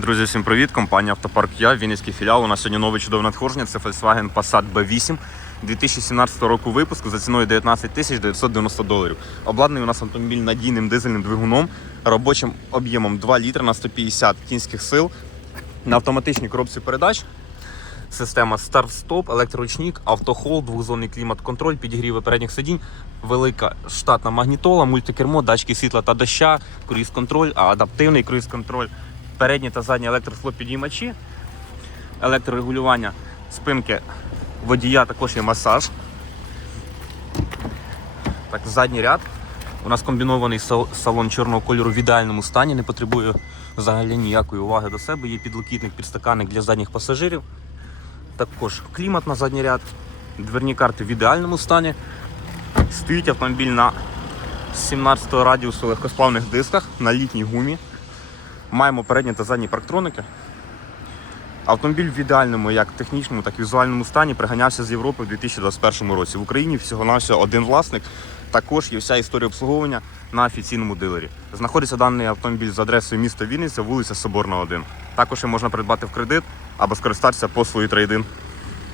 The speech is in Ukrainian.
Друзі, всім привіт! Компанія Автопарк Я, Вінницький філіал. У нас сьогодні нове чудове надходження. Це Volkswagen Passat B8 2017 року випуску за ціною 19 тисяч 990 доларів. Обладнаний у нас автомобіль надійним дизельним двигуном, робочим об'ємом 2 літри на 150 кінських сил на автоматичній коробці передач. Система старт-стоп, електроручник, автохол, двохзонний клімат-контроль, підігріви передніх сидінь, велика штатна магнітола, мультикермо, датчики світла та доща, круїз-контроль, адаптивний круїз-контроль, передні та задні електрофлопідіймачі, електрорегулювання спинки водія, також є масаж. Так, задній ряд. У нас комбінований салон чорного кольору в ідеальному стані, не потребує взагалі ніякої уваги до себе. Є підлокітник, підстаканник для задніх пасажирів. Також клімат на задній ряд, дверні карти в ідеальному стані. Стоїть автомобіль на 17 радіусу легкосплавних дисках на літній гумі. Маємо передні та задні парктроники. Автомобіль в ідеальному як технічному, так і візуальному стані приганявся з Європи у 2021 році. В Україні всього-навсього один власник. Також є вся історія обслуговування на офіційному дилері. Знаходиться даний автомобіль за адресою міста Вінниця, вулиця Соборна, 1. Також можна придбати в кредит або скористатися послугою трейдин.